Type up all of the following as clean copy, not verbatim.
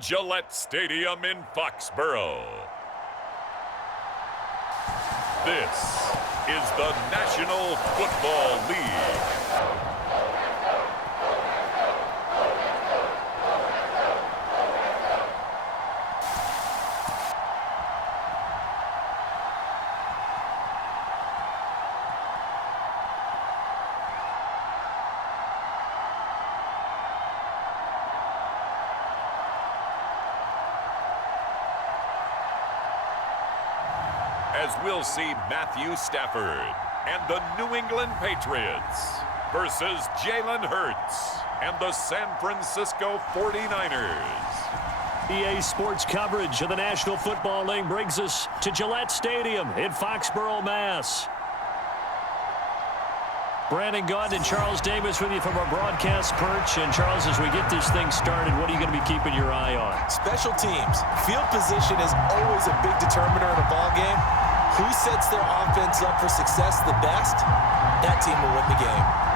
Gillette Stadium in Foxborough. This is the National Football League. As we'll see Matthew Stafford and the New England Patriots versus Jalen Hurts and the San Francisco 49ers. EA Sports coverage of the National Football League brings us to Gillette Stadium in Foxborough, Mass. Brandon Gaudin and Charles Davis with you from our broadcast perch. And Charles, as we get this thing started, what are you going to be keeping your eye on? Special teams. Field position is always a big determiner in a ball game. Who sets their offense up for success the best, that team will win the game.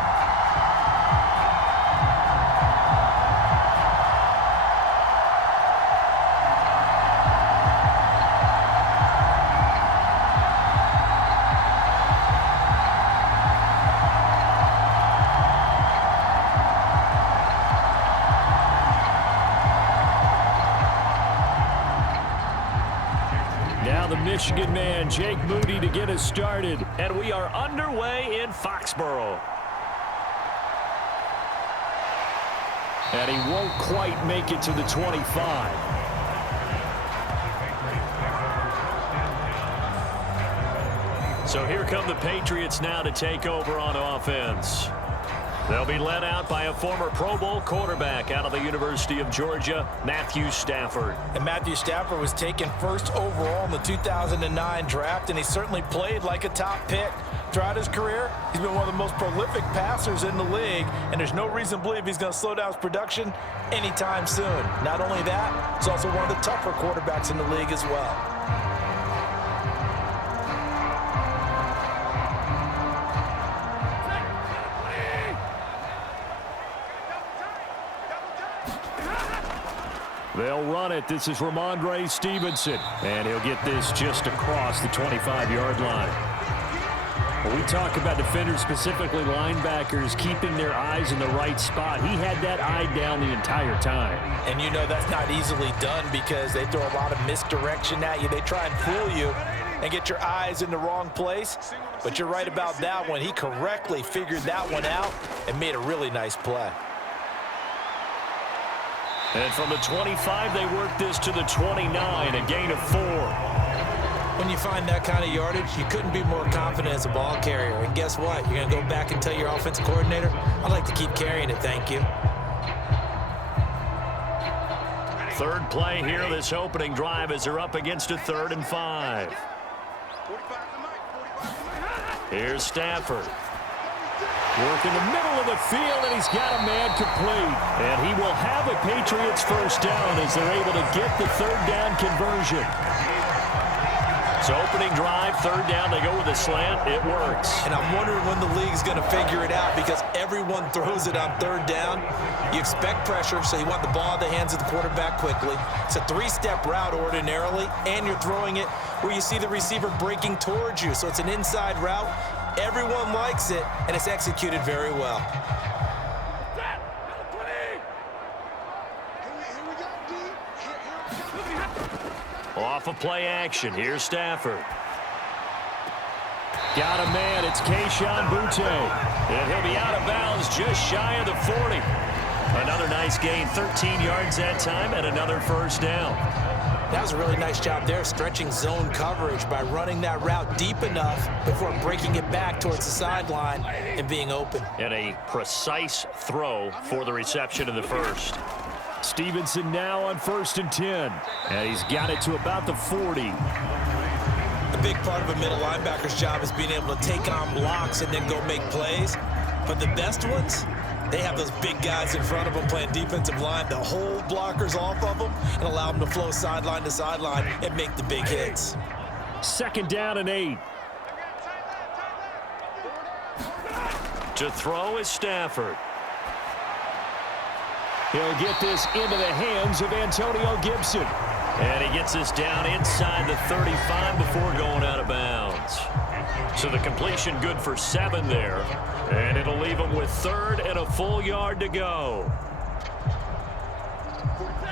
Now the Michigan man, Jake Moody, to get us started. And we are underway in Foxborough. And he won't quite make it to the 25. So here come the Patriots now to take over on offense. They'll be led out by a former Pro Bowl quarterback out of the University of Georgia, Matthew Stafford. And Matthew Stafford was taken first overall in the 2009 draft, and he certainly played like a top pick. Throughout his career, he's been one of the most prolific passers in the league, and there's no reason to believe he's going to slow down his production anytime soon. Not only that, he's also one of the tougher quarterbacks in the league as well. They'll run it. This is Ramondre Stevenson. And he'll get this just across the 25-yard line. When we talk about defenders, specifically linebackers, keeping their eyes in the right spot, he had that eye down the entire time. And you know that's not easily done because they throw a lot of misdirection at you. They try and fool you and get your eyes in the wrong place. But you're right about that one. He correctly figured that one out and made a really nice play. And from the 25, they work this to the 29, a gain of 4. When you find that kind of yardage, you couldn't be more confident as a ball carrier. And guess what? You're going to go back and tell your offensive coordinator, I'd like to keep carrying it, thank you. Third play here, this opening drive, as they're up against a 3rd and 5. Here's Stafford. Work in the middle of the field, and he's got a man complete. And he will have a Patriots first down as they're able to get the 3rd down conversion. So opening drive, 3rd down, they go with a slant. It works. And I'm wondering when the league's going to figure it out because everyone throws it on 3rd down. You expect pressure, so you want the ball in the hands of the quarterback quickly. It's a 3-step route ordinarily, and you're throwing it where you see the receiver breaking towards you. So it's an inside route. Everyone likes it, and it's executed very well. Off of play action, here's Stafford. Got a man, it's Kayshon Boutte. And he'll be out of bounds just shy of the 40. Another nice gain, 13 yards that time, and another first down. That was a really nice job there, stretching zone coverage by running that route deep enough before breaking it back towards the sideline and being open. And a precise throw for the reception of the first. Stevenson now on 1st and 10. And he's got it to about the 40. A big part of a middle linebacker's job is being able to take on blocks and then go make plays. But the best ones, they have those big guys in front of them playing defensive line to hold blockers off of them and allow them to flow sideline to sideline and make the big hits. 2nd down and 8. To throw is Stafford. He'll get this into the hands of Antonio Gibson. And he gets this down inside the 35 before going out of bounds. So the completion good for 7 there. And it'll leave him with 3rd and a full yard to go.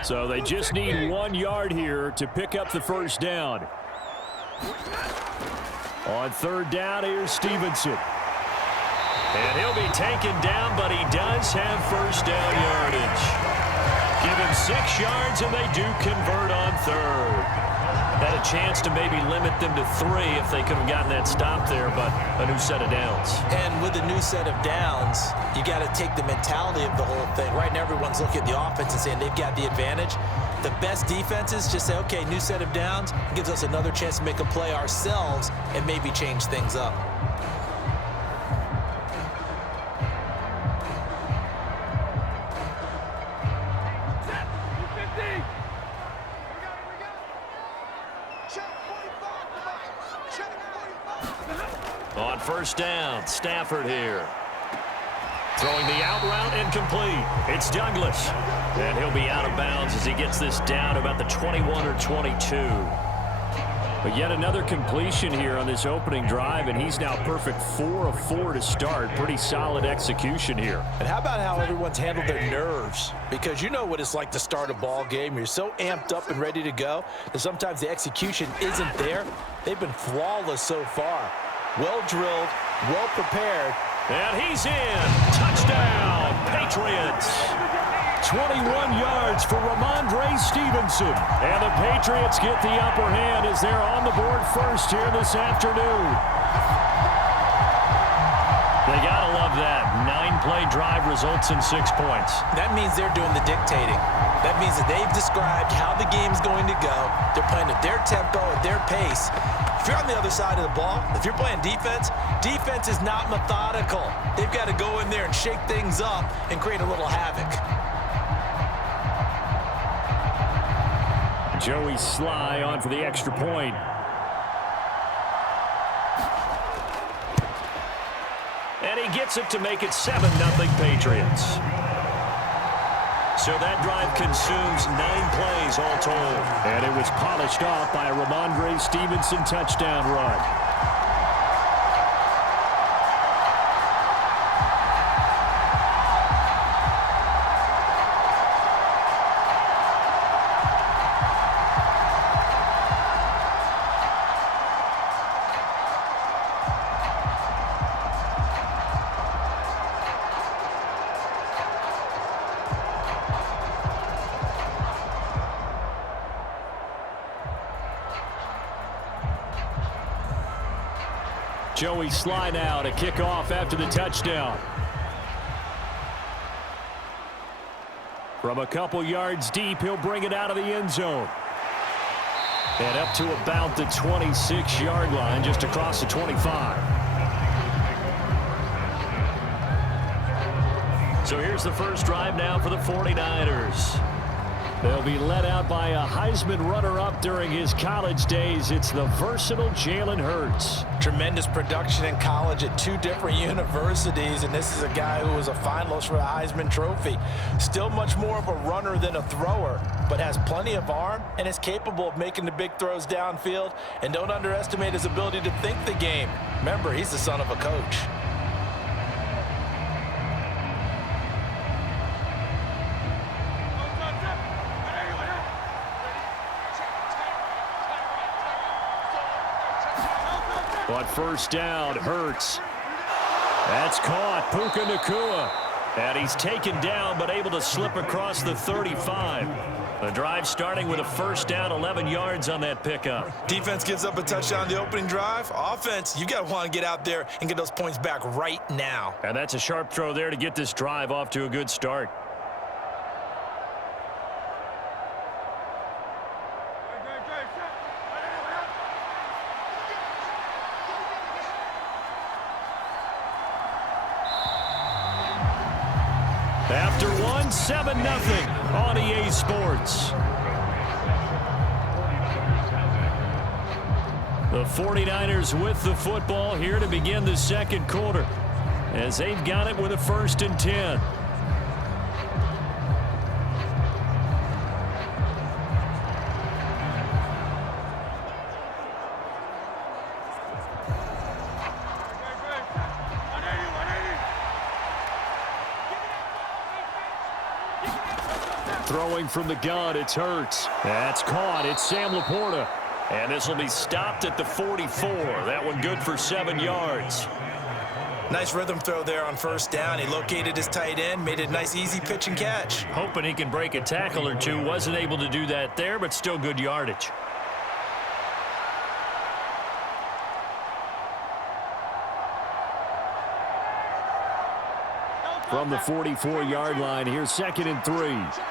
So they just need 1 yard here to pick up the first down. On 3rd down, here's Stevenson. And he'll be taken down, but he does have first down yardage. Give him 6 yards, and they do convert on 3rd. Had a chance to maybe limit them to 3 if they could have gotten that stop there, but a new set of downs. And with a new set of downs, you got to take the mentality of the whole thing. Right now, everyone's looking at the offense and saying they've got the advantage. The best defenses just say, okay, new set of downs, gives us another chance to make a play ourselves and maybe change things up. On 1st down, Stafford here. Throwing the out route incomplete. It's Douglas. And he'll be out of bounds as he gets this down about the 21 or 22. But yet another completion here on this opening drive, and he's now perfect 4 of 4 to start. Pretty solid execution here. And how about how everyone's handled their nerves? Because you know what it's like to start a ball game. You're so amped up and ready to go that sometimes the execution isn't there. They've been flawless so far. Well drilled, well prepared. And he's in. Touchdown, Patriots. 21 yards for Ramondre Stevenson. And the Patriots get the upper hand as they're on the board first here this afternoon. They got to love that. 9-play drive results in 6 points. That means they're doing the dictating. That means that they've described how the game's going to go. They're playing at their tempo, at their pace. If you're on the other side of the ball, if you're playing defense, defense is not methodical. They've got to go in there and shake things up and create a little havoc. Joey Sly on for the extra point. And he gets it to make it 7-0 Patriots. So that drive consumes 9 plays all told. And it was polished off by a Ramondre Stevenson touchdown run. Joey Sly now to kick off after the touchdown. From a couple yards deep, he'll bring it out of the end zone. And up to about the 26-yard line, just across the 25. So here's the first drive now for the 49ers. They'll be led out by a Heisman runner-up during his college days. It's the versatile Jalen Hurts. Tremendous production in college at 2 different universities, and this is a guy who was a finalist for the Heisman Trophy. Still much more of a runner than a thrower, but has plenty of arm and is capable of making the big throws downfield. And don't underestimate his ability to think the game. Remember, he's the son of a coach. On first down, Hurts. That's caught. Puka Nacua. And he's taken down, but able to slip across the 35. The drive starting with a first down, 11 yards on that pickup. Defense gives up a touchdown the opening drive. Offense, you got to want to get out there and get those points back right now. And that's a sharp throw there to get this drive off to a good start. After one, 7-0 on EA Sports. The 49ers with the football here to begin the second quarter as they've got it with a 1st and 10. Throwing from the gun, it's Hurts. That's caught. It's Sam Laporta. And this will be stopped at the 44. That one good for 7 yards. Nice rhythm throw there on first down. He located his tight end, made it a nice easy pitch and catch. Hoping he can break a tackle or two. Wasn't able to do that there, but still good yardage. From the 44-yard line, here's 2nd and 3.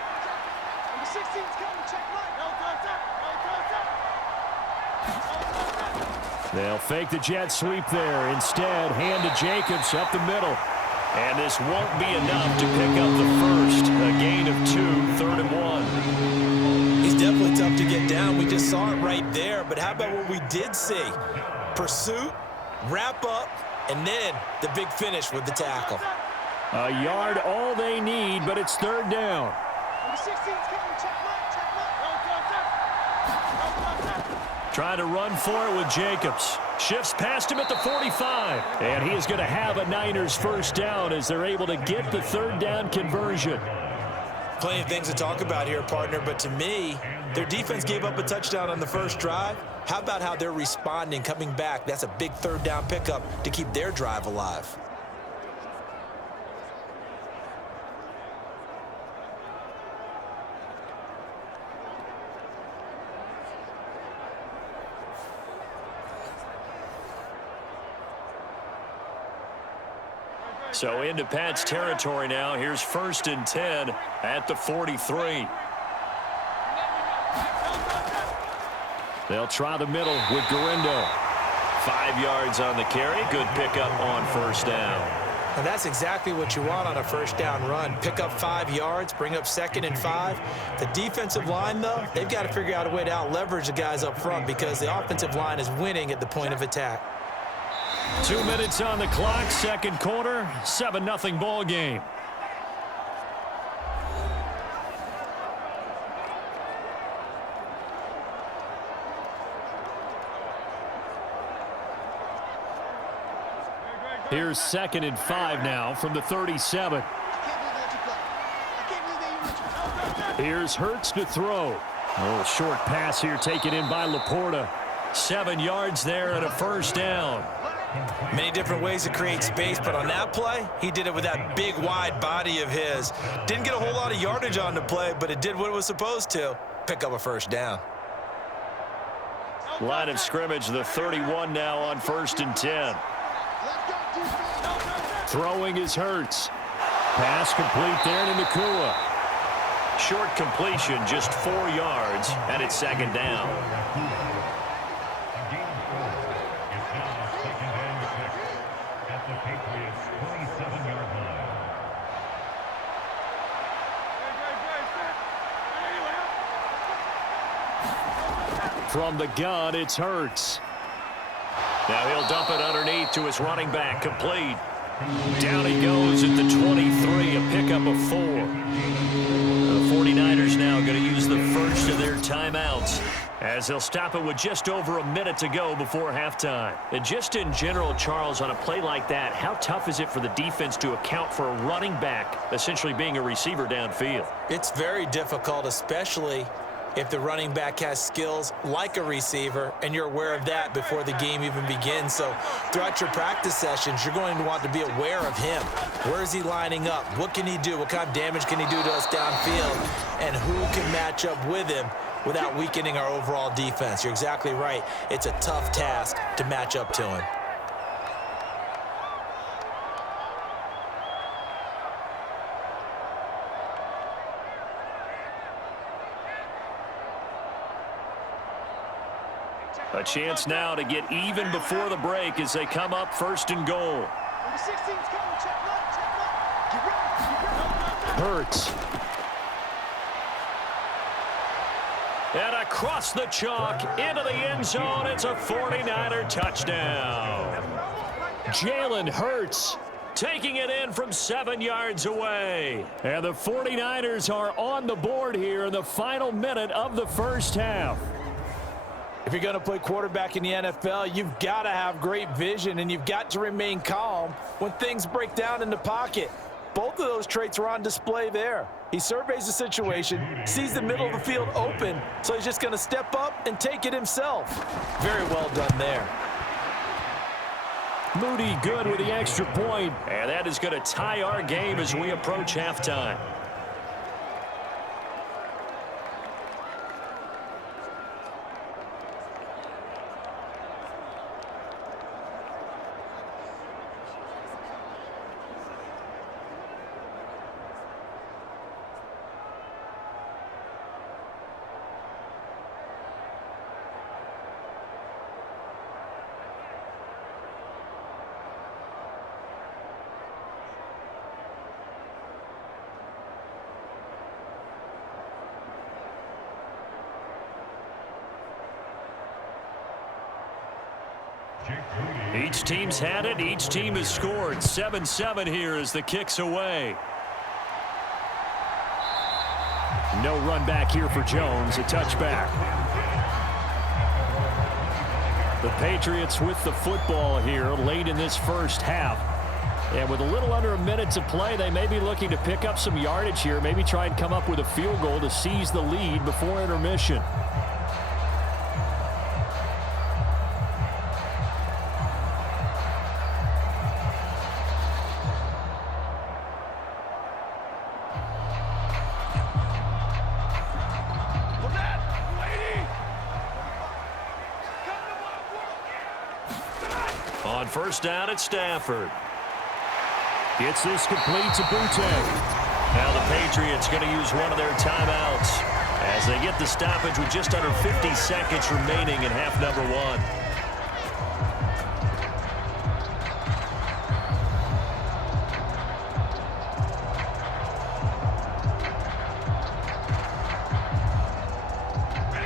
They'll fake the jet sweep there. Instead, hand to Jacobs up the middle. And this won't be enough to pick up the first. A gain of 2, 3rd and 1. He's definitely tough to get down. We just saw it right there. But how about what we did see? Pursuit, wrap up, and then the big finish with the tackle. A yard all they need, but it's 3rd down. Trying to run for it with Jacobs. Shifts past him at the 45. And he is going to have a Niners first down as they're able to get the 3rd down conversion. Plenty of things to talk about here, partner, but to me, their defense gave up a touchdown on the first drive. How about how they're responding, coming back? That's a big 3rd down pickup to keep their drive alive. So into Pat's territory now. Here's 1st and 10 at the 43. They'll try the middle with Garindo. 5 yards on the carry. Good pickup on first down. And that's exactly what you want on a first down run. Pick up 5 yards, bring up 2nd and 5. The defensive line, though, they've got to figure out a way to out-leverage the guys up front because the offensive line is winning at the point of attack. 2 minutes on the clock, 2nd quarter, 7-0 ball game. Here's 2nd and 5 now from the 37. Here's Hurts to throw. A little short pass here taken in by Laporta. 7 yards there and a first down. Many different ways to create space, but on that play, he did it with that big, wide body of his. Didn't get a whole lot of yardage on the play, but it did what it was supposed to. Pick up a first down. Line of scrimmage, the 31 now on 1st and 10. Throwing is Hurts. Pass complete there to Nakua. Short completion, just 4 yards, and it's 2nd down. From the gun, it's Hurts. Now he'll dump it underneath to his running back, complete. Down he goes at the 23, a pickup of 4. The 49ers now going to use the first of their timeouts as they'll stop it with just over a minute to go before halftime. And just in general, Charles, on a play like that, how tough is it for the defense to account for a running back essentially being a receiver downfield? It's very difficult, especially if the running back has skills like a receiver and you're aware of that before the game even begins. So throughout your practice sessions, you're going to want to be aware of him. Where is he lining up? What can he do? What kind of damage can he do to us downfield? And who can match up with him without weakening our overall defense? You're exactly right. It's a tough task to match up to him. A chance now to get even before the break as they come up 1st and goal. Hurts. And across the chalk into the end zone. It's a 49er touchdown. Jalen Hurts taking it in from 7 yards away. And the 49ers are on the board here in the final minute of the first half. If you're going to play quarterback in the NFL, you've got to have great vision and you've got to remain calm when things break down in the pocket. Both of those traits were on display there. He surveys the situation, sees the middle of the field open, so he's just going to step up and take it himself. Very well done there. Moody good with the extra point, and that is going to tie our game as we approach halftime. Each team's had it. Each team has scored. 7-7 here as the kick's away. No run back here for Jones. A touchback. The Patriots with the football here late in this first half. And with a little under a minute to play, they may be looking to pick up some yardage here. Maybe try and come up with a field goal to seize the lead before intermission. On first down at Stafford. Gets this complete to Boutte. Now the Patriots going to use one of their timeouts as they get the stoppage with just under 50 seconds remaining in half number one.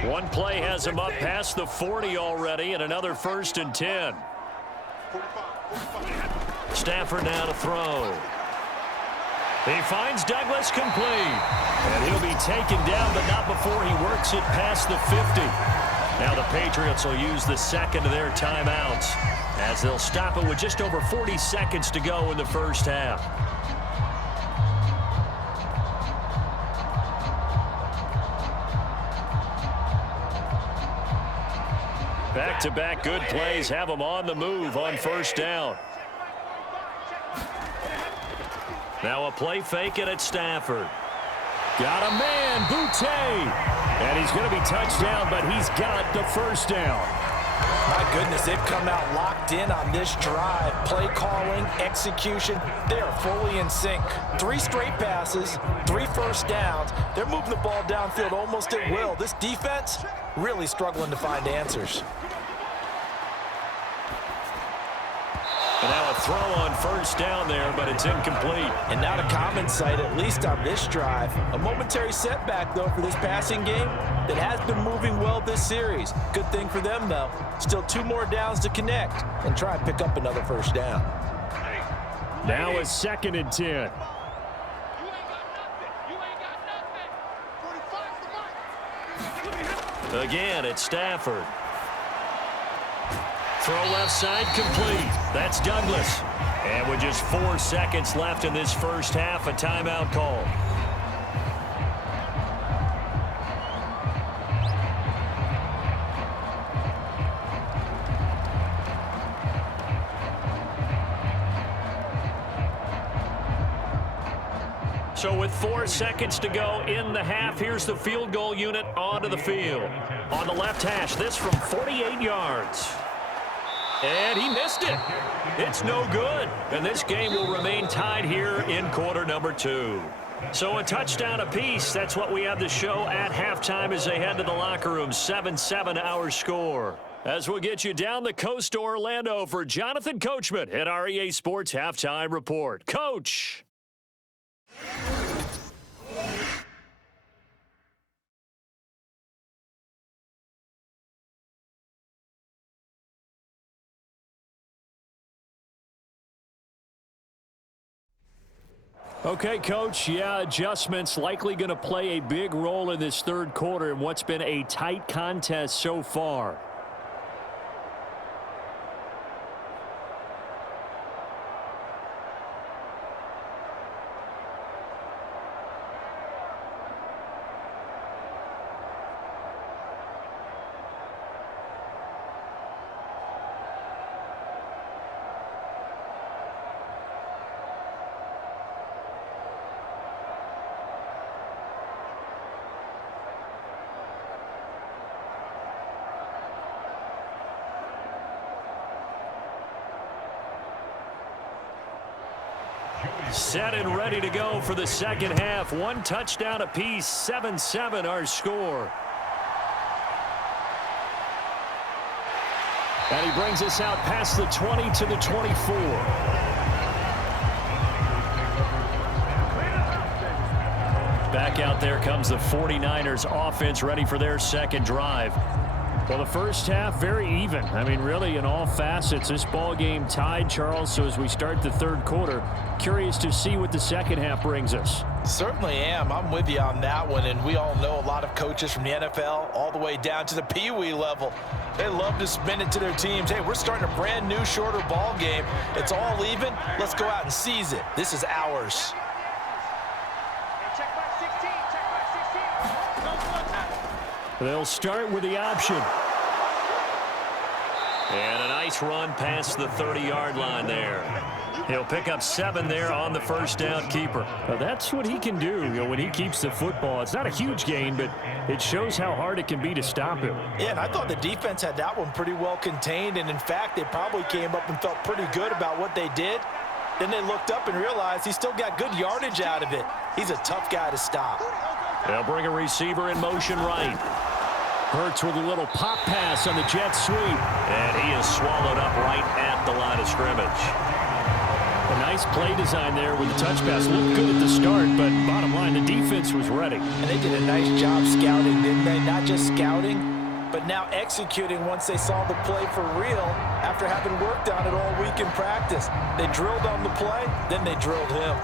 One play has him up past the 40 already, and another 1st and 10. Stafford now to throw. He finds Douglas complete. And he'll be taken down, but not before he works it past the 50. Now the Patriots will use the second of their timeouts as they'll stop it with just over 40 seconds to go in the first half. Back-to-back good plays have them on the move on first down. Now a play fake it at Stafford. Got a man, Boutte. And he's going to be touched down, but he's got the first down. My goodness, they've come out locked in on this drive. Play calling, execution, they are fully in sync. 3 straight passes, 3 first downs. They're moving the ball downfield almost at will. This defense really struggling to find answers. And now a throw on first down there, but it's incomplete. And not a common sight, at least on this drive. A momentary setback, though, for this passing game that has been moving well this series. Good thing for them, though. Still 2 more downs to connect and try and pick up another first down. Now a 2nd and 10. Again, it's Stafford. Throw left side complete. That's Douglas. And with just 4 seconds left in this first half, a timeout call. So with 4 seconds to go in the half, here's the field goal unit onto the field. On the left hash, this from 48 yards. And he missed it. It's no good. And this game will remain tied here in quarter number 2. So a touchdown apiece. That's what we have to show at halftime as they head to the locker room. 7-7 our score. As we'll get you down the coast to Orlando for Jonathan Coachman at our EA Sports Halftime Report. Coach. Okay, Coach, yeah, adjustments likely going to play a big role in this third quarter in what's been a tight contest so far. Set and ready to go for the second half. One touchdown apiece, 7-7 our score. And he brings us out past the 20 to the 24. Back out there comes the 49ers offense, ready for their second drive. Well, the first half, very even. I mean, really, in all facets, this ball game tied, Charles. So as we start the third quarter, curious to see what the second half brings us. Certainly am. I'm with you on that one. And we all know a lot of coaches from the NFL all the way down to the Pee Wee level. They love to spin it to their teams. Hey, we're starting a brand new, shorter ball game. It's all even. Let's go out and seize it. This is ours. They'll start with the option. And a nice run past the 30-yard line there. He'll pick up 7 there on the first down keeper. Now, that's what he can do, when he keeps the football. It's not a huge gain, but it shows how hard it can be to stop him. Yeah, and I thought the defense had that one pretty well contained. And, in fact, they probably came up and felt pretty good about what they did. Then they looked up and realized he still got good yardage out of it. He's a tough guy to stop. They'll bring a receiver in motion right. Hurts with a little pop pass on the jet sweep. And he is swallowed up right at the line of scrimmage. A nice play design there with the touch pass. Looked good at the start, but bottom line, the defense was ready. And they did a nice job scouting, didn't they? Not just scouting, but now executing once they saw the play for real after having worked on it all week in practice. They drilled on the play, then they drilled him.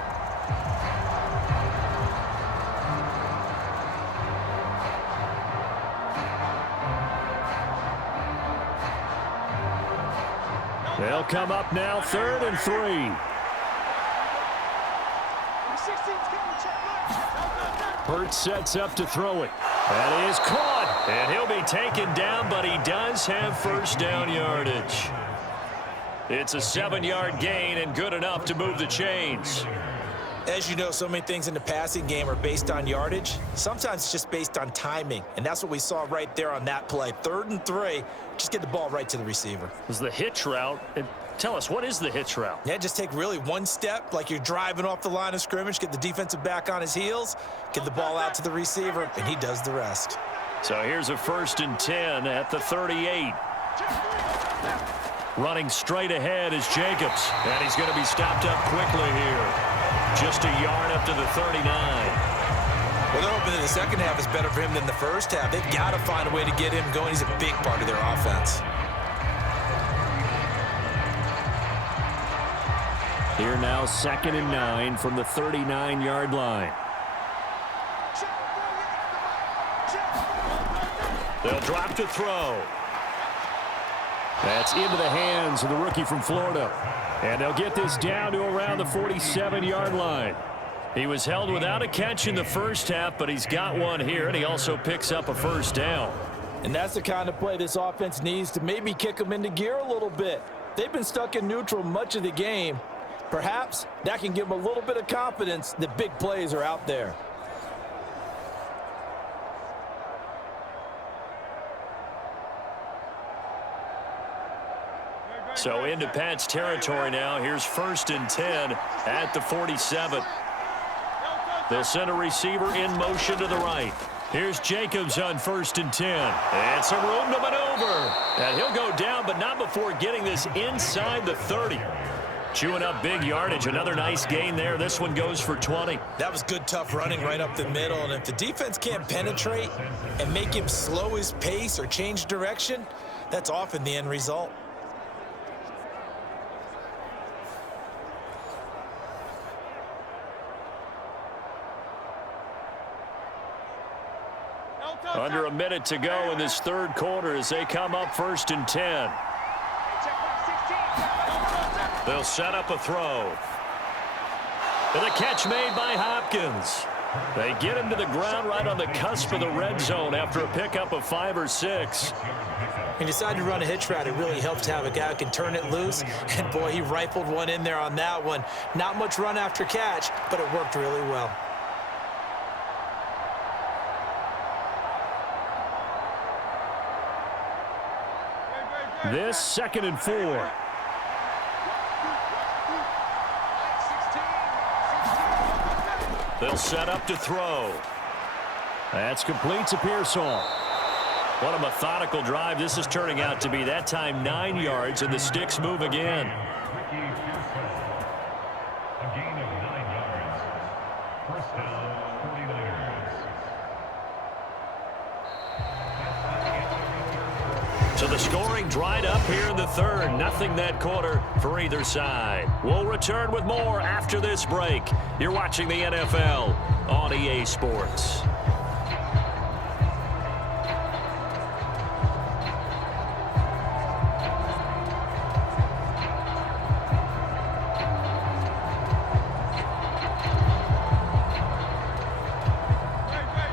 They'll come up now, 3rd and 3. Hurts sets up to throw it. That is caught, and he'll be taken down, but he does have first down yardage. It's a 7-yard gain and good enough to move the chains. As you know, so many things in the passing game are based on yardage. Sometimes it's just based on timing, and that's what we saw right there on that play. 3rd and 3, just get the ball right to the receiver. It was the hitch route. Tell us, what is the hitch route? Yeah, just take really one step, like you're driving off the line of scrimmage, get the defensive back on his heels, get the ball out to the receiver, and he does the rest. So here's a 1st and 10 at the 38. Running straight ahead is Jacobs, and he's going to be stopped up quickly here. Just a yard up to the 39. Well, they're hoping that the second half is better for him than the first half. They've got to find a way to get him going. He's a big part of their offense. Here now, 2nd and 9 from the 39-yard line. They'll drop to throw. That's into the hands of the rookie from Florida. And they'll get this down to around the 47-yard line. He was held without a catch in the first half, but he's got one here, and he also picks up a first down. And that's the kind of play this offense needs to maybe kick them into gear a little bit. They've been stuck in neutral much of the game. Perhaps that can give them a little bit of confidence that big plays are out there. So into Pat's territory now. Here's 1st and 10 at the 47. They'll send a receiver in motion to the right. Here's Jacobs on 1st and 10. And some room to maneuver. And he'll go down, but not before getting this inside the 30. Chewing up big yardage. Another nice gain there. This one goes for 20. That was good, tough running right up the middle. And if the defense can't penetrate and make him slow his pace or change direction, that's often the end result. Under a minute to go in this third quarter as they come up 1st and 10. They'll set up a throw. And the catch made by Hopkins. They get him to the ground right on the cusp of the red zone after a pickup of 5 or 6. He decided to run a hitch route. It really helps to have a guy who can turn it loose. And, boy, he rifled one in there on that one. Not much run after catch, but it worked really well. This 2nd and 4. They'll set up to throw. That's complete to Pearsall. What a methodical drive this is turning out to be. That time 9 yards, and the sticks move again. A gain of 9 yards. First down, 49ers. So the scoring dried up here in the third. Nothing that quarter for either side. We'll return with more after this break. You're watching the NFL on EA Sports.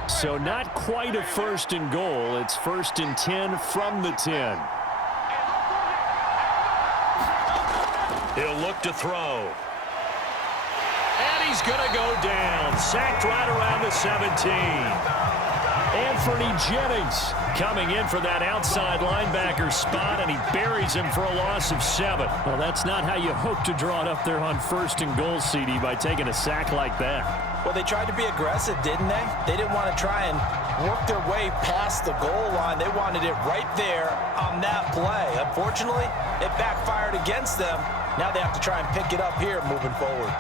So not quite a first and goal. It's first and 10 from the 10. He'll look to throw. And he's going to go down. Sacked right around the 17. Anthony Jennings coming in for that outside linebacker spot, and he buries him for a loss of 7. Well, that's not how you hope to draw it up there on first and goal, CD, by taking a sack like that. Well, they tried to be aggressive, didn't they? They didn't want to try and work their way past the goal line. They wanted it right there on that play. Unfortunately, it backfired against them. Now they have to try and pick it up here moving forward.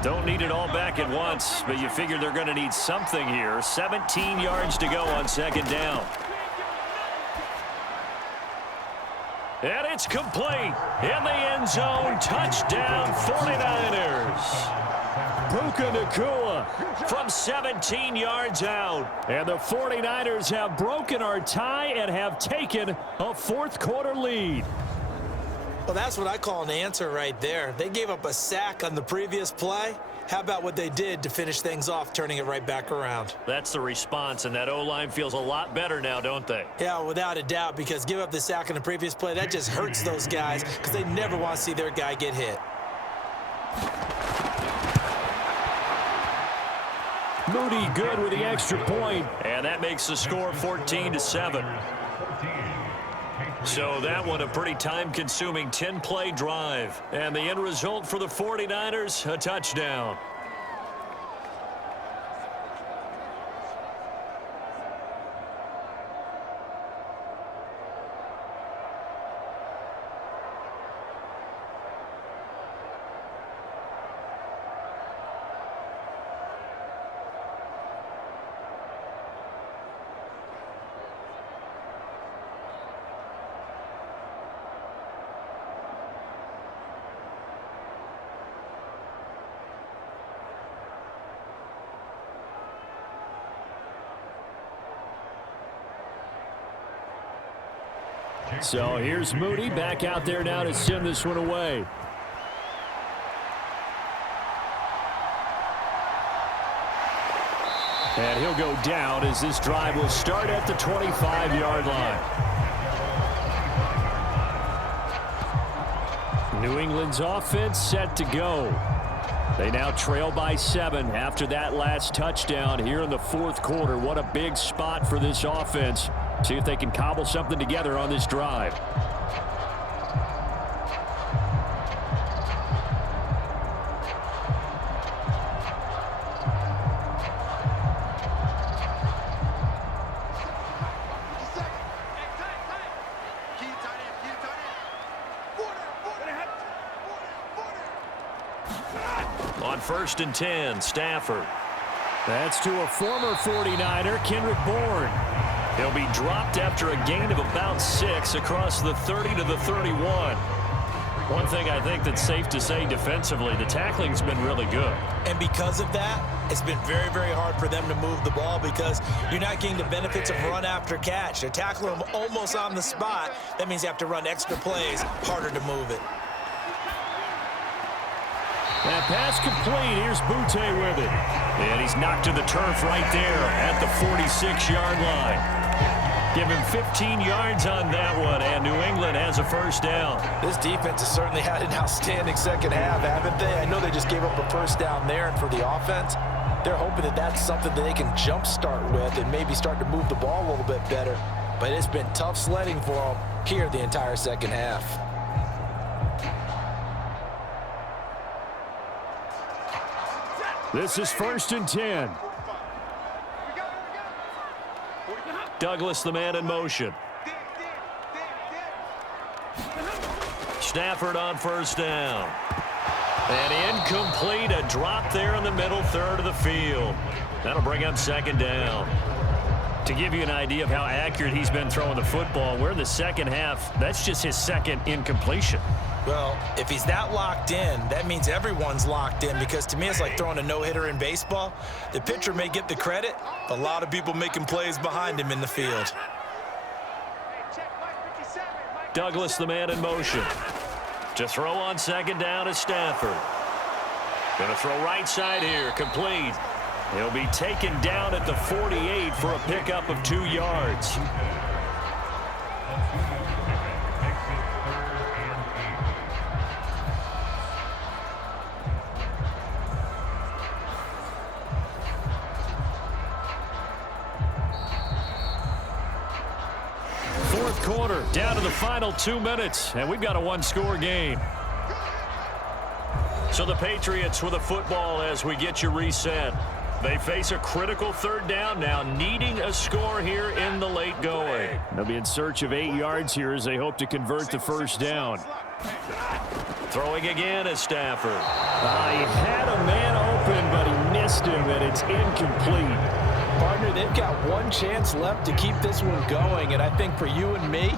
Don't need it all back at once, but you figure they're going to need something here. 17 yards to go on second down. And it's complete in the end zone. Touchdown, 49ers. Puka Nacua from 17 yards out. And the 49ers have broken our tie and have taken a fourth-quarter lead. Well, that's what I call an answer right there. They gave up a sack on the previous play. How about what they did to finish things off, turning it right back around? That's the response, and that O-line feels a lot better now, don't they? Yeah, without a doubt, because give up the sack on the previous play, that just hurts those guys because they never want to see their guy get hit. Moody good with the extra point, and that makes the score 14-7. So that one a pretty time-consuming 10-play drive. And the end result for the 49ers, a touchdown. So here's Moody back out there now to send this one away. And he'll go down as this drive will start at the 25-yard line. New England's offense set to go. They now trail by 7 after that last touchdown here in the fourth quarter. What a big spot for this offense. See if they can cobble something together on this drive. On first and 10, Stafford. That's to a former 49er, Kendrick Bourne. He'll be dropped after a gain of about 6 across the 30 to the 31. One thing I think that's safe to say defensively, the tackling's been really good. And because of that, it's been very, very hard for them to move the ball because you're not getting the benefits of run after catch. They're tackling them almost on the spot. That means you have to run extra plays, harder to move it. That pass complete. Here's Butte with it. And he's knocked to the turf right there at the 46-yard line. Give him 15 yards on that one, and New England has a first down. This defense has certainly had an outstanding second half, haven't they? I know they just gave up a first down there, and for the offense, they're hoping that that's something that they can jumpstart with and maybe start to move the ball a little bit better. But it's been tough sledding for them here the entire second half. This is 1st and 10. Douglas, the man in motion. Stafford on 1st down. And incomplete, a drop there in the middle third of the field. That'll bring up 2nd down. To give you an idea of how accurate he's been throwing the football, we're in the second half. That's just his 2nd incompletion. Well, if he's that locked in, that means everyone's locked in, because to me it's like throwing a no-hitter in baseball. The pitcher may get the credit, but a lot of people making plays behind him in the field. Douglas, the man in motion. To throw on 2nd down is Stafford. Going to throw right side here, complete. He'll be taken down at the 48 for a pickup of 2 yards. Fourth quarter, down to the final 2 minutes, and we've got a 1-score game. So the Patriots with a football as we get you reset. They face a critical 3rd down now, needing a score here in the late going. They'll be in search of 8 yards here as they hope to convert the 1st down. Throwing again is Stafford. He had a man open, but he missed him, and it's incomplete. Partner, they've got 1 chance left to keep this one going, and I think for you and me,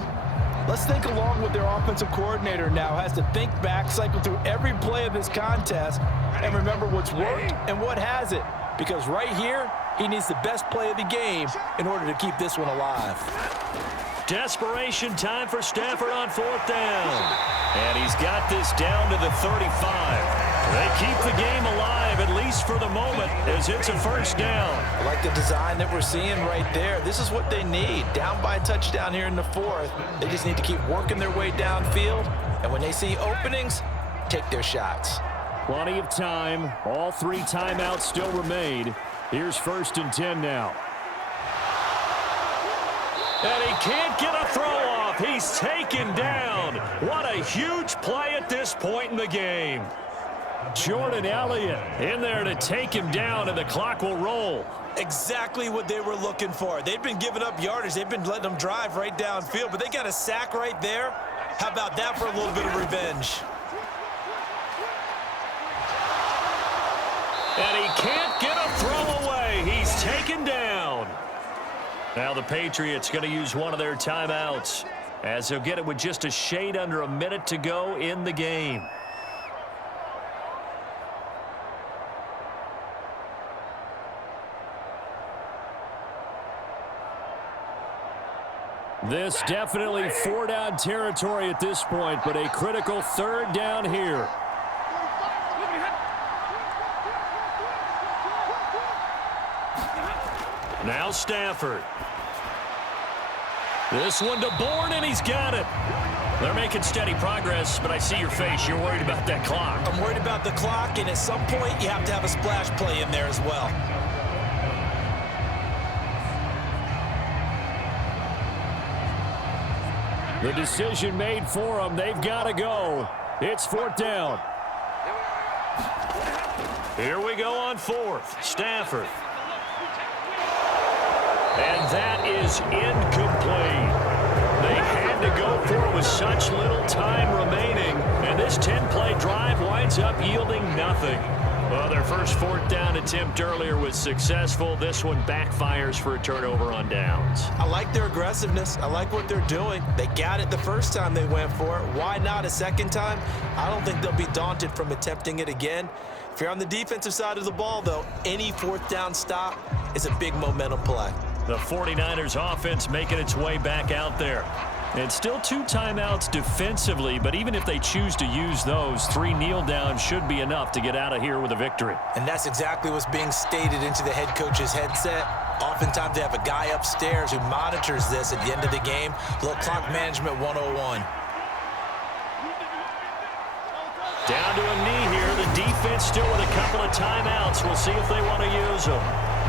let's think along with their offensive coordinator now. Has to think back, cycle through every play of this contest, and remember what's worked and what hasn't. Because right here, he needs the best play of the game in order to keep this one alive. Desperation time for Stafford on 4th down. And he's got this down to the 35. They keep the game alive, at least for the moment, as it's a 1st down. I like the design that we're seeing right there. This is what they need. Down by a touchdown here in the 4th. They just need to keep working their way downfield. And when they see openings, take their shots. Plenty of time. All 3 timeouts still remain. Here's 1st and 10 now. And he can't get a throw off. He's taken down. What a huge play at this point in the game. Jordan Elliott in there to take him down, and the clock will roll. Exactly what they were looking for. They've been giving up yardage. They've been letting them drive right downfield, but they got a sack right there. How about that for a little bit of revenge? And he can't get a throw away. He's taken down. Now the Patriots going to use one of their timeouts, as they'll get it with just a shade under a minute to go in the game. This definitely 4-down territory at this point, but a critical 3rd down here. Now Stafford. This one to Bourne, and he's got it. They're making steady progress, but I see your face. You're worried about that clock. I'm worried about the clock, and at some point you have to have a splash play in there as well. The decision made for them. They've got to go. It's 4th down. Here we go on 4th. Stafford. And that is incomplete. They had to go for it with such little time remaining, and this 10-play drive winds up yielding nothing. Well, their first 4th down attempt earlier was successful. This one backfires for a turnover on downs. I like their aggressiveness. I like what they're doing. They got it the first time they went for it. Why not a second time? I don't think they'll be daunted from attempting it again. If you're on the defensive side of the ball, though, any 4th down stop is a big momentum play. The 49ers offense making its way back out there. And still 2 timeouts defensively, but even if they choose to use those, 3 kneel downs should be enough to get out of here with a victory. And that's exactly what's being stated into the head coach's headset. Oftentimes they have a guy upstairs who monitors this at the end of the game. A little clock management 101. Down to a knee here. The defense still with a couple of timeouts. We'll see if they want to use them.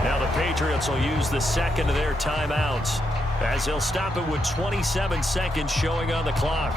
Now the Patriots will use the second of their timeouts, as they'll stop it with 27 seconds showing on the clock.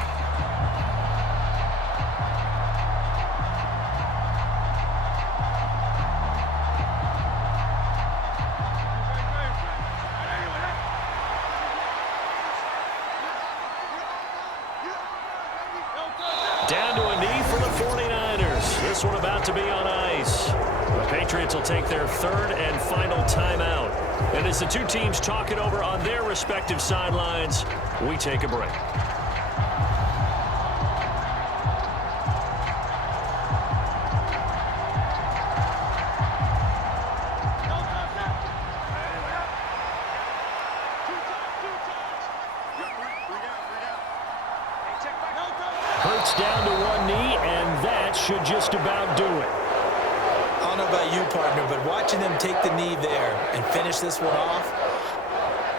Down to a knee for the 49ers. This one about to be on ice. The Patriots will take their third and final timeout. And as the two teams talk it over on their respective sidelines, we take a break. Hurts down to one knee, and that should just about do it. I don't know about you, partner, but watching them take the knee there and finish this one off,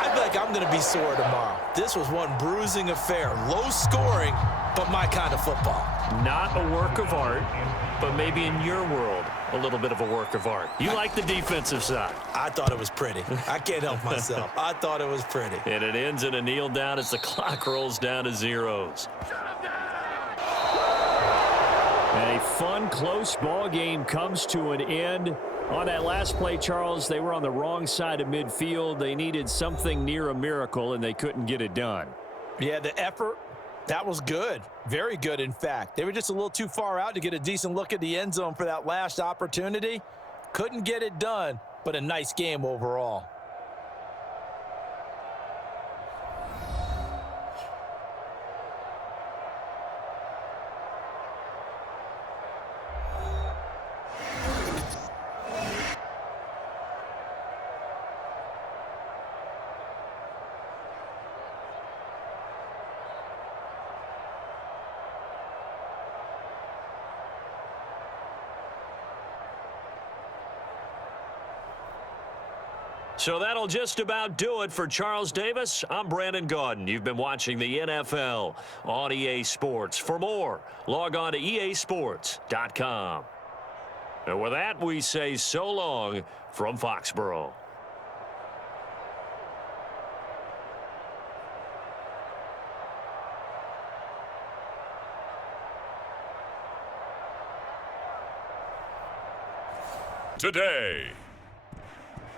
I feel like I'm going to be sore tomorrow. This was one bruising affair. Low scoring, but my kind of football. Not a work of art, but maybe in your world, a little bit of a work of art. You like the defensive side. I thought it was pretty. I can't help myself. I thought it was pretty. And it ends in a kneel down as the clock rolls down to zeros. And a fun, close ball game comes to an end. On that last play, Charles, they were on the wrong side of midfield. They needed something near a miracle, and they couldn't get it done. Yeah, the effort, that was good. Very good, in fact. They were just a little too far out to get a decent look at the end zone for that last opportunity. Couldn't get it done, but a nice game overall. So that'll just about do it for Charles Davis. I'm Brandon Gaudin. You've been watching the NFL on EA Sports. For more, log on to easports.com. And with that, we say so long from Foxborough. Today,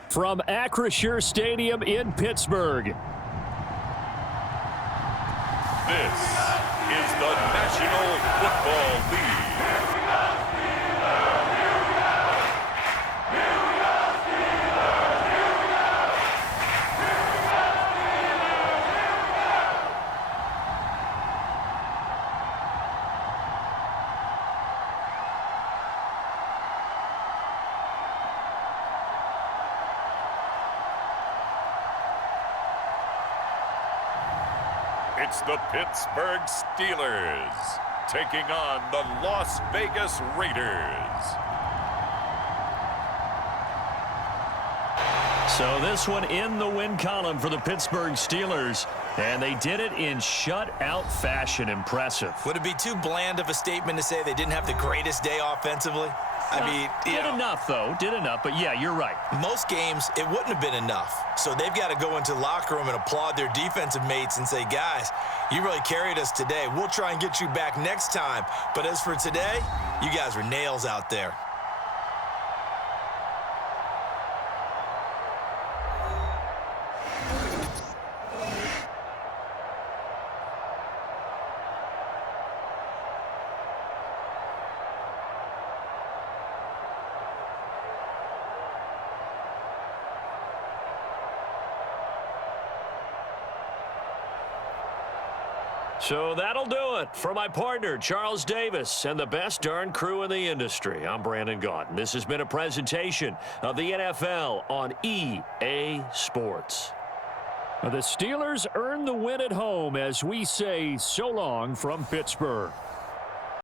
from Acrisure Stadium in Pittsburgh, this is the National Football League. It's the Pittsburgh Steelers taking on the Las Vegas Raiders. So this one in the win column for the Pittsburgh Steelers, and they did it in shutout fashion. Impressive. Would it be too bland of a statement to say they didn't have the greatest day offensively? I mean, did enough, though. Did enough, but yeah, you're right. Most games, it wouldn't have been enough. So they've got to go into the locker room and applaud their defensive mates and say, guys, you really carried us today. We'll try and get you back next time. But as for today, you guys were nails out there. So that'll do it for my partner, Charles Davis, and the best darn crew in the industry. I'm Brandon Gaudin. This has been a presentation of the NFL on EA Sports. The Steelers earn the win at home as we say so long from Pittsburgh.